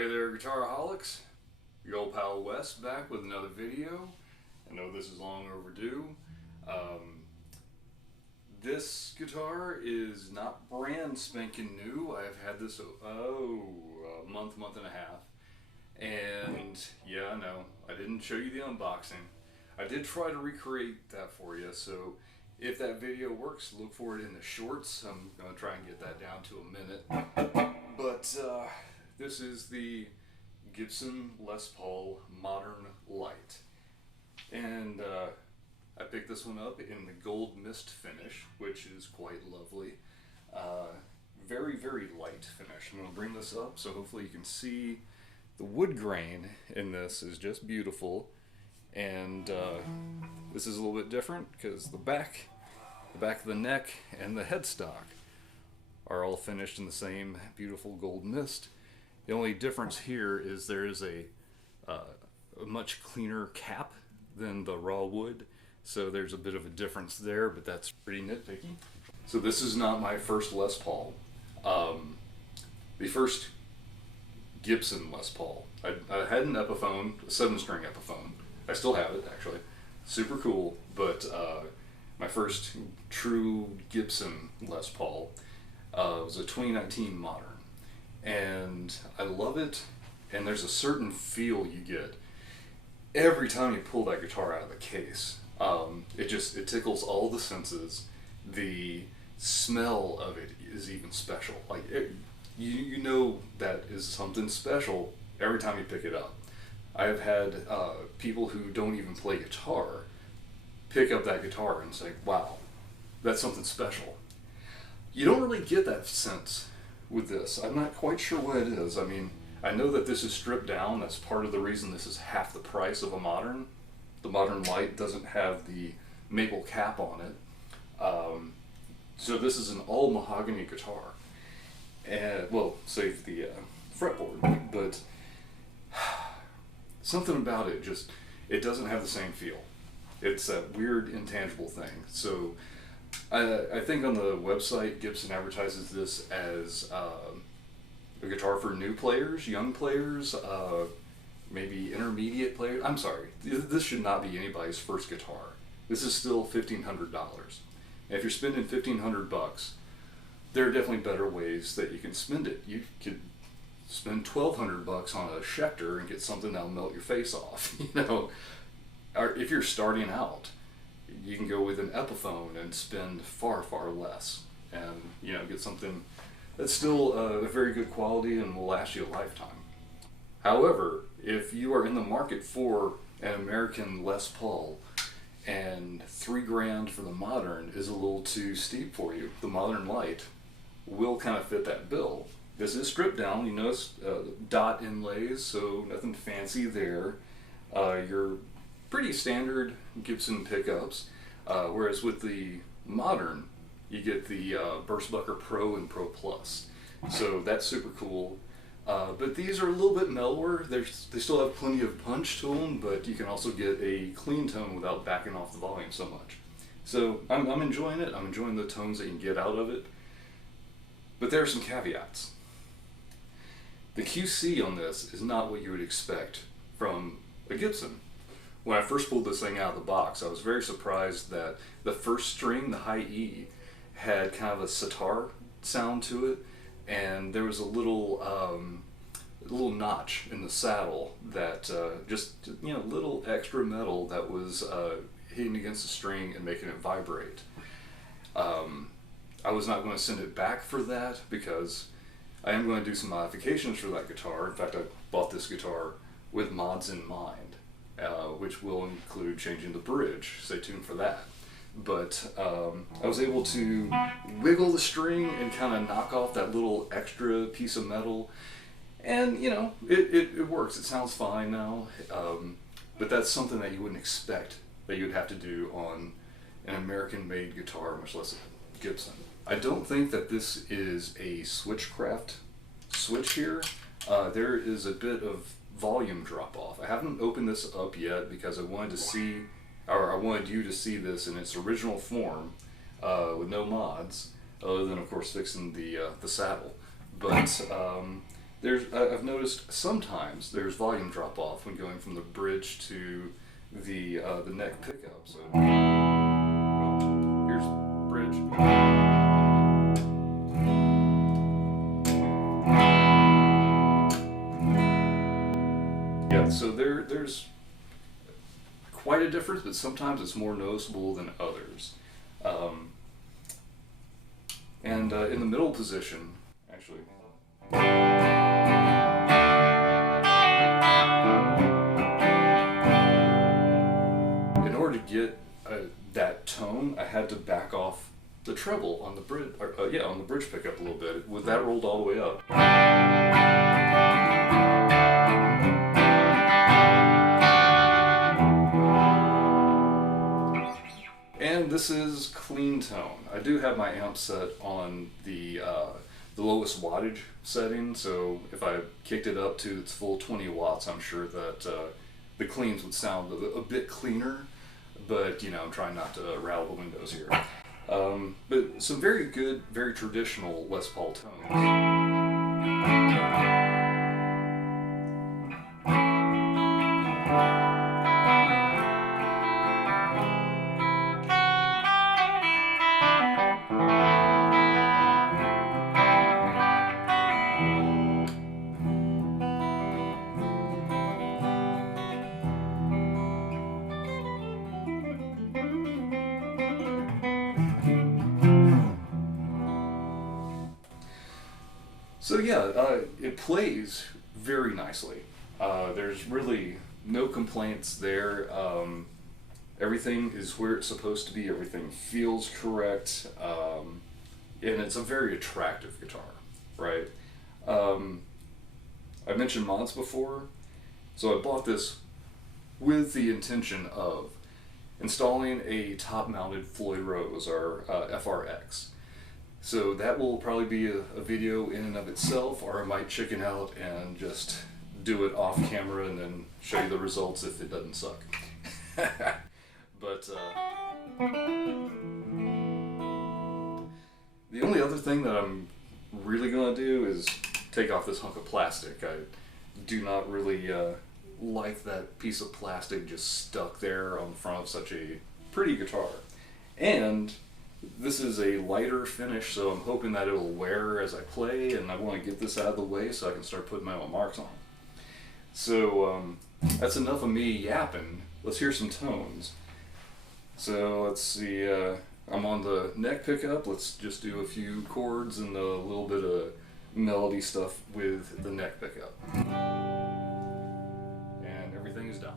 Hey there, Guitaraholics. Your old pal Wes back with another video. I know this is long overdue. This guitar is not brand spanking new. I've had this a month and a half. And yeah, I know, I didn't show you the unboxing. I did try to recreate that for you, so if that video works, look for it in the shorts. I'm going to try and get that down to a minute. But this is the Gibson Les Paul Modern Lite. And I picked this one up in the gold mist finish, which is quite lovely. Very, very light finish. I'm going to bring this up so hopefully you can see the wood grain in this is just beautiful. And this is a little bit different because the back of the neck and the headstock are all finished in the same beautiful gold mist. The only difference here is there is a much cleaner cap than the raw wood, so there's a bit of a difference there, but that's pretty nitpicky. So this is not my first Les Paul. The first Gibson Les Paul. I had an Epiphone, a 7-string Epiphone. I still have it, actually. Super cool, but my first true Gibson Les Paul was a 2019 Modern. And I love it, and there's a certain feel you get every time you pull that guitar out of the case. It tickles all the senses. The smell of it is even special. Like you know that is something special every time you pick it up. I have had people who don't even play guitar pick up that guitar and say, "Wow, that's something special." You don't really get that sense with this. I'm not quite sure what it is. I mean, I know that this is stripped down. That's part of the reason this is half the price of a Modern. The Modern Lite doesn't have the maple cap on it. So this is an all mahogany guitar. And, well, save the fretboard, but something about it it doesn't have the same feel. It's that weird intangible thing. So I think on the website, Gibson advertises this as a guitar for new players, young players, maybe intermediate players. I'm sorry, this should not be anybody's first guitar. This is still $1,500. And if you're spending $1,500, there are definitely better ways that you can spend it. You could spend $1,200 on a Schecter and get something that'll melt your face off. Or if you're starting out, you can go with an Epiphone and spend far less, and get something that's still a very good quality and will last you a lifetime. However, if you are in the market for an American Les Paul, and $3,000 for the Modern is a little too steep for you, the Modern Lite will kind of fit that bill. This is stripped down. You notice dot inlays, so nothing fancy there. Your pretty standard Gibson pickups, whereas with the Modern, you get the Burstbucker Pro and Pro Plus. So that's super cool. But these are a little bit mellower. They still have plenty of punch to them, but you can also get a clean tone without backing off the volume so much. So I'm enjoying it. I'm enjoying the tones that you can get out of it. But there are some caveats. The QC on this is not what you would expect from a Gibson. When I first pulled this thing out of the box, I was very surprised that the first string, the high E, had kind of a sitar sound to it, and there was a little notch in the saddle that little extra metal that was hitting against the string and making it vibrate. I was not going to send it back for that because I am going to do some modifications for that guitar. In fact, I bought this guitar with mods in mind. Which will include changing the bridge. Stay tuned for that. But I was able to wiggle the string and kind of knock off that little extra piece of metal. And, it works. It sounds fine now. But that's something that you wouldn't expect that you'd have to do on an American-made guitar, much less a Gibson. I don't think that this is a Switchcraft switch here. There is a bit of volume drop off. I haven't opened this up yet because I wanted you to see this in its original form with no mods, other than of course fixing the saddle. But I've noticed sometimes there's volume drop off when going from the bridge to the neck pickup. So here's bridge. Yeah, so there's quite a difference, but sometimes it's more noticeable than others. Um, and in the middle position, actually. In order to get that tone, I had to back off the treble on the bridge, on the bridge pickup a little bit. With that rolled all the way up. And this is clean tone. I do have my amp set on the lowest wattage setting, so if I kicked it up to its full 20 watts, I'm sure that the cleans would sound a bit cleaner, but you know, I'm trying not to rattle the windows here. But some very good, very traditional Les Paul tones. So yeah, it plays very nicely. There's really no complaints there. Everything is where it's supposed to be. Everything feels correct, and it's a very attractive guitar, right? I mentioned mods before, so I bought this with the intention of installing a top-mounted Floyd Rose, or FRX. So that will probably be a video in and of itself, or I might chicken out and just do it off camera and then show you the results if it doesn't suck. But the only other thing that I'm really going to do is take off this hunk of plastic. I do not really like that piece of plastic just stuck there on the front of such a pretty guitar. And this is a lighter finish, so I'm hoping that it'll wear as I play, and I want to get this out of the way so I can start putting my own marks on. So that's enough of me yapping. Let's hear some tones. So let's see, I'm on the neck pickup. Let's just do a few chords and a little bit of melody stuff with the neck pickup. And everything is dimed.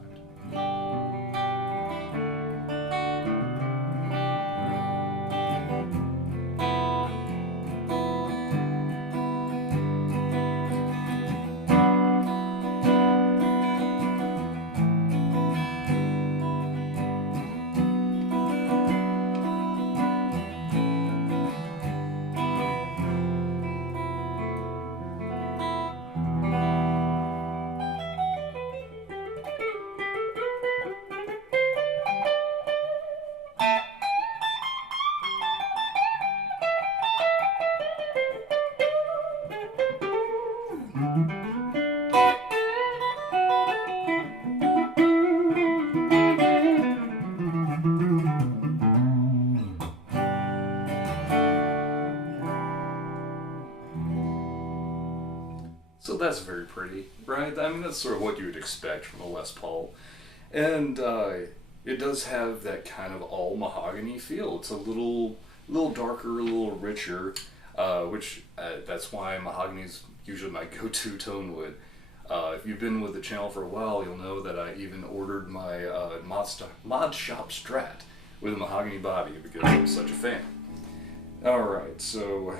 So that's very pretty, right? I mean, that's sort of what you would expect from a Les Paul. And it does have that kind of all mahogany feel. It's a little darker, a little richer, which that's why mahogany is usually my go-to tone wood. If you've been with the channel for a while, you'll know that I even ordered my Mod Shop Strat with a mahogany body because I'm such a fan. Alright, so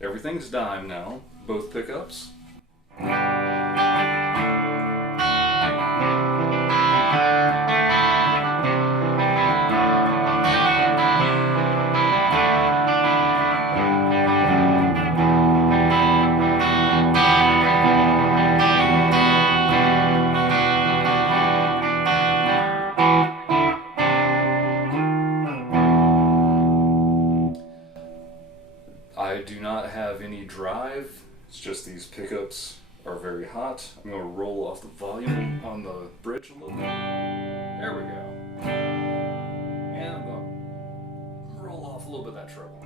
everything's dime now, both pickups. I do not have any drive, it's just these pickups very hot. I'm going to roll off the volume on the bridge a little bit. There we go. And I'm going to roll off a little bit of that treble.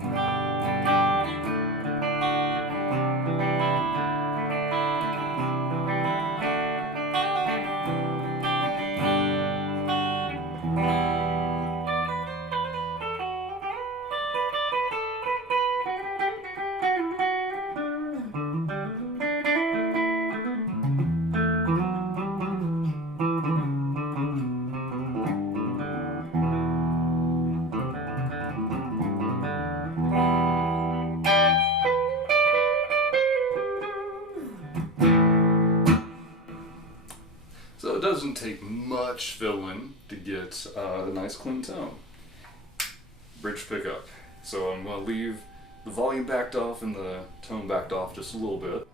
So it doesn't take much fill-in to get a nice clean tone. Bridge pickup. So I'm going to leave the volume backed off and the tone backed off just a little bit.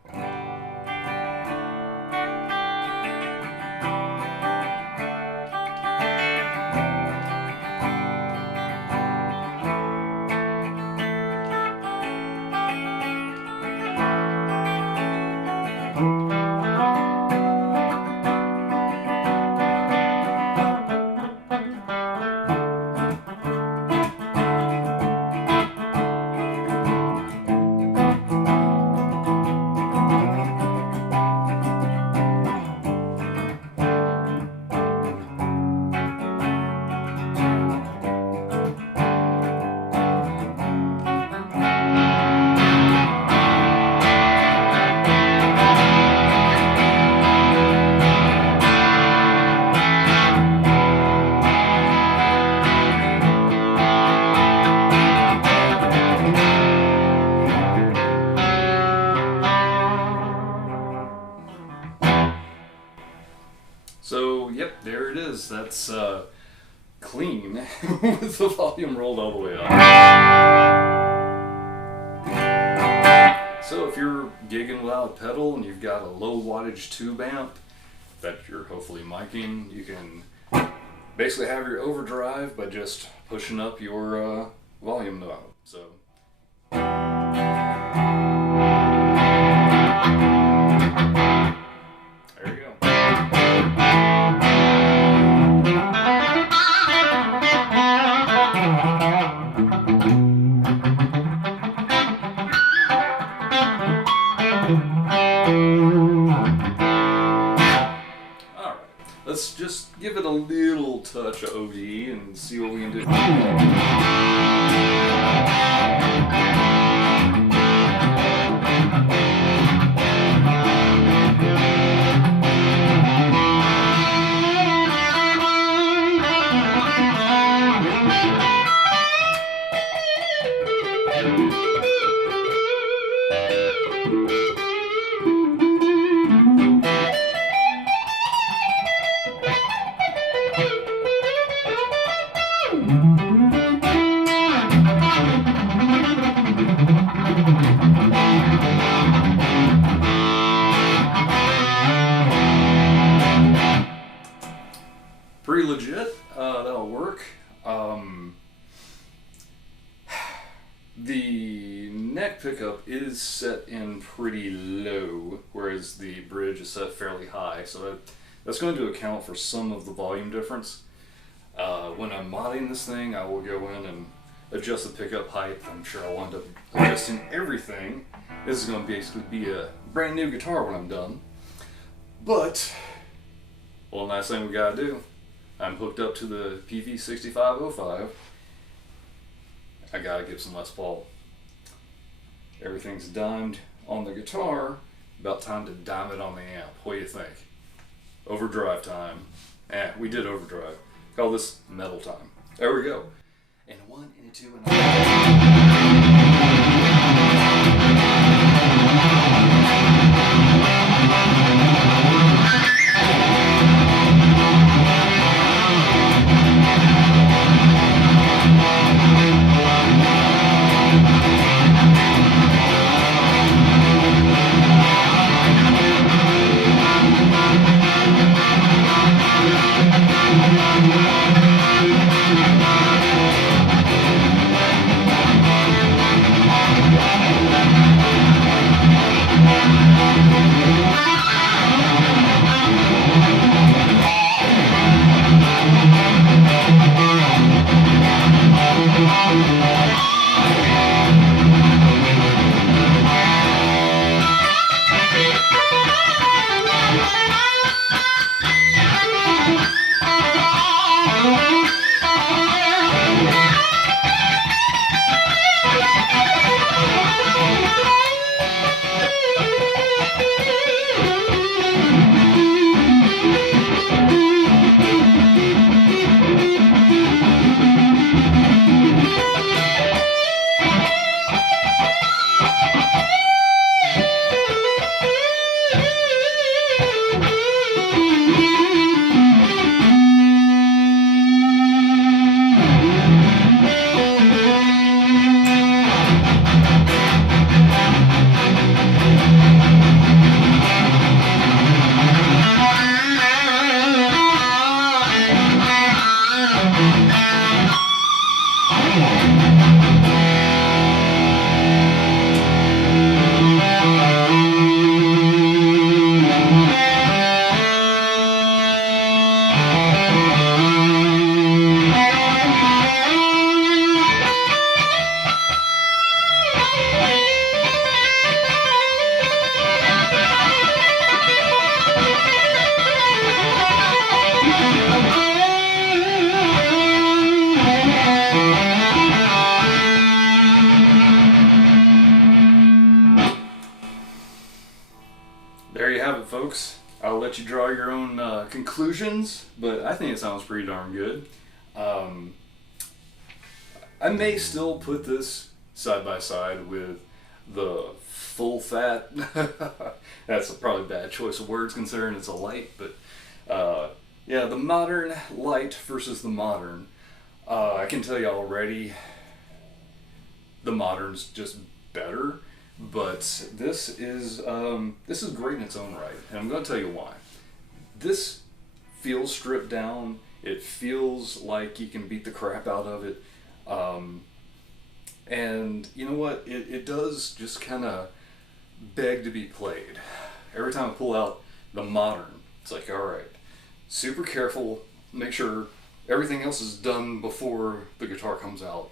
So, yep, there it is. That's clean with the volume rolled all the way up. So if you're gigging without a pedal and you've got a low wattage tube amp that you're hopefully miking, you can basically have your overdrive by just pushing up your volume knob. So. There you go. Alright, let's just give it a little touch of OD and see what we can do. Pretty legit, that'll work. The neck pickup is set in pretty low, whereas the bridge is set fairly high, so that's going to account for some of the volume difference. When I'm modding this thing, I will go in and adjust the pickup height. I'm sure I'll wind up adjusting everything. This is going to basically be a brand new guitar when I'm done. But, well, the nice thing we gotta do, I'm hooked up to the PV6505. I got a Gibson Les Paul. Everything's dimed on the guitar. About time to dime it on the amp. What do you think? Overdrive time. We did overdrive. Call this metal time. There we go. And a 1 and a 2 and I'll let you draw your own conclusions, but I think it sounds pretty darn good. I may still put this side by side with the full fat. That's probably a bad choice of words considering it's a Lite, but yeah, the modern Lite versus the modern. I can tell you already, the modern's just better, but this is great in its own right, and I'm going to tell you why. This feels stripped down. It feels like you can beat the crap out of it. And you know what? It does just kind of beg to be played. Every time I pull out the modern, it's like, all right, super careful, make sure everything else is done before the guitar comes out.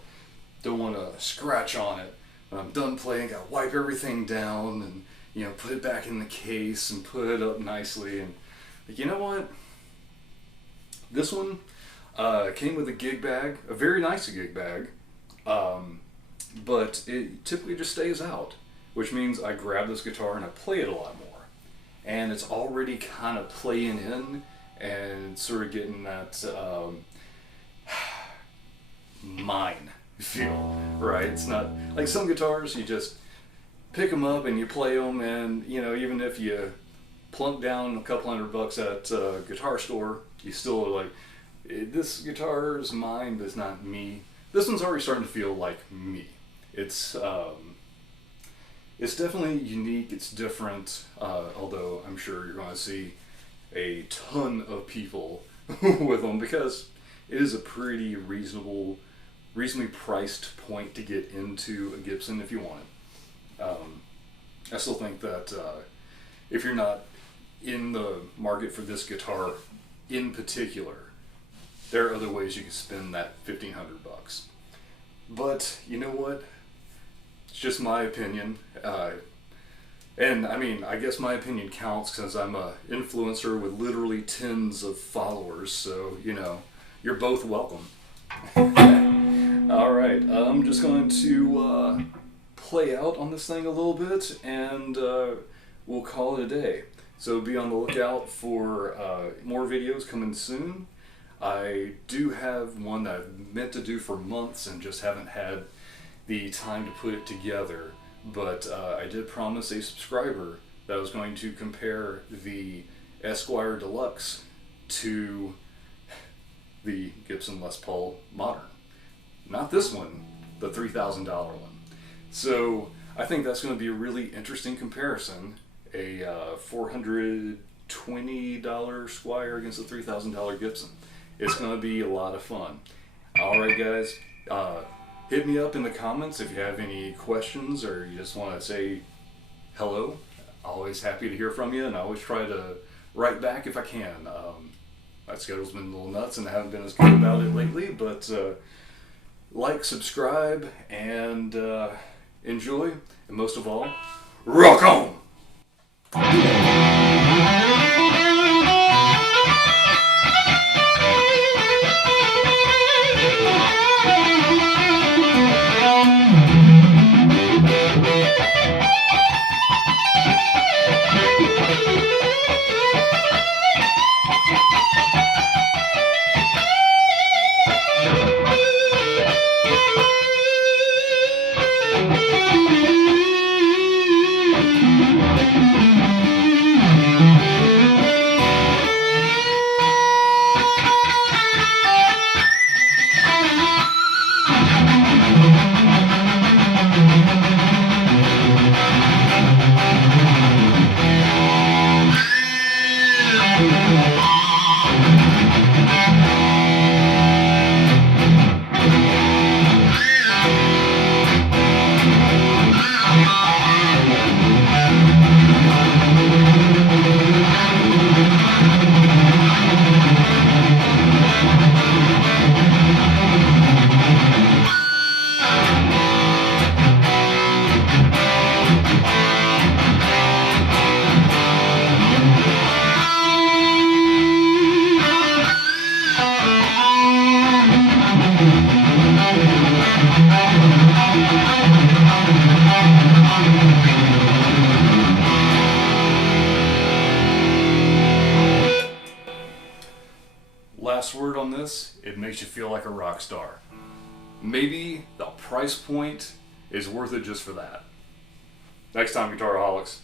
Don't want to scratch on it. When I'm done playing, I gotta wipe everything down and, you know, put it back in the case and put it up nicely. And you know what? This one came with a gig bag, a very nice gig bag, but it typically just stays out, which means I grab this guitar and I play it a lot more. And it's already kind of playing in and sort of getting that mine feel, right? It's not like some guitars, you just pick them up and you play them, and you know, even if you plunk down a couple $100 at a guitar store, you still are like, this guitar is mine, but it's not me. This one's already starting to feel like me. It's definitely unique, it's different, although I'm sure you're going to see a ton of people with them because it is a pretty reasonably priced point to get into a Gibson if you want it. I still think that if you're not in the market for this guitar in particular, there are other ways you can spend that $1,500. But you know what? It's just my opinion. And I mean, I guess my opinion counts because I'm a influencer with literally tens of followers. So, you know, you're both welcome. All right, I'm just going to play out on this thing a little bit, and we'll call it a day. So be on the lookout for more videos coming soon. I do have one that I've meant to do for months and just haven't had the time to put it together. But I did promise a subscriber that I was going to compare the Esquire Deluxe to the Gibson Les Paul Modern. Not this one, the $3,000 one. So I think that's going to be a really interesting comparison. A $420 Squire against a $3,000 Gibson. It's going to be a lot of fun. Alright guys, hit me up in the comments if you have any questions or you just want to say hello. Always happy to hear from you, and I always try to write back if I can. My schedule's been a little nuts and I haven't been as good about it lately, but like, subscribe, and enjoy, and most of all, rock on! last word on this, it makes you feel like a rock star. Maybe the price point is worth it just for that. Next time, Guitaraholics.